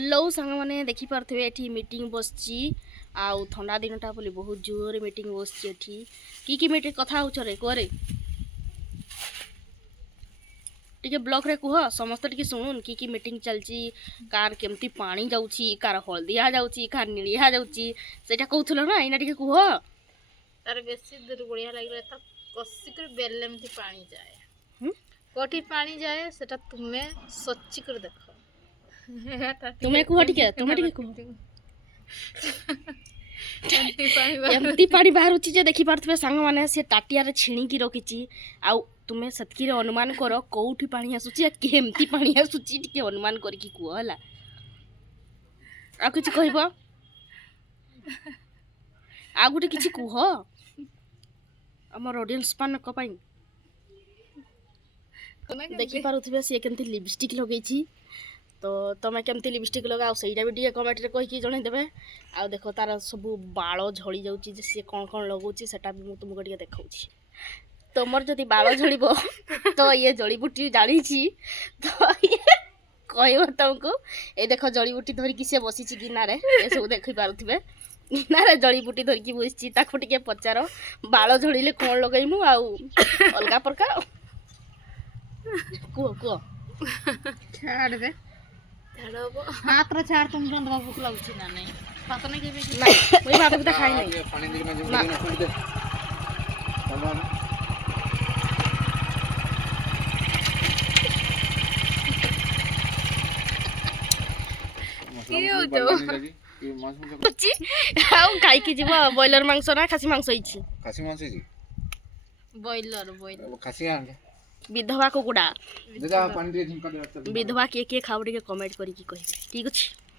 लो सांग मैंने देखी पारे ये मीटिंग बसची आउ ठंडा दिनटा बोली बहुत जोर मीटिंग बसची कि मीटिंग कथा होरे करे टिके ब्लॉक रे कुह समस्त टिके शुणुन कि मीटिंग चलची कार केमती पानी जाउची कार हलदिया जाउची कार नीलिया जाउची सेटा कहउथलो ना इना टिके कुह तार बेसी दूर बढ़िया लागले त कसी कर बेले में पानी जाए कोठी पानी जाए सेटा तुम्हें सच्ची कर देखो तुम्हें कुह टिके कुह एमती पानी बाहर जे देखी पारे सांग मैंने से टाटिया छिणी की रखी आउ तुम्हें सतकी अनुमान कर कौटी पानी आसूची केमती पानी आसूची टिके अनुमान करके कुह है आ किछि कहब आ गोटे किछि कुह हमर ऑडियंस पानक पाई देखी पारुथिबे से केमती लिपस्टिक लगेछि तो तुम्हें केमती लिपस्टिक लगाओ सहीटा भी टे कमेंट कहीकि जन देवे आ देखो तार सब बाल झड़ी जाऊँगी सी कौन कौन लगुच सेटा भी तुमको टे देखा तुमर जदि बाल झड़ब तो ये जड़ी बूटी जानी तो ये कह तुमको ये देख जड़ी बूटी धरिकी सी बसी गिनारे ये सब देखी पारे गिनारे जड़ी बूटी धरिकी बसी टे पचार बाल झड़े कौन लगेमु आउ अलग प्रकार कह कह छाड़ दे हाथ रो छाड़ तुम रंधवा भूख लागुची ना नहीं भात नहीं के नहीं वही भात भी खाई नहीं पानी देखना जो ना फूट दे खाई जीव बॉयलर मांस ना खासी मांस खासी मांस बॉयलर खासी विधवा कुकुड़ा दादा पानी दे झुमका दे विधवा किए किए खाओ टे कमेंट करी कहे ठीक अच्छे।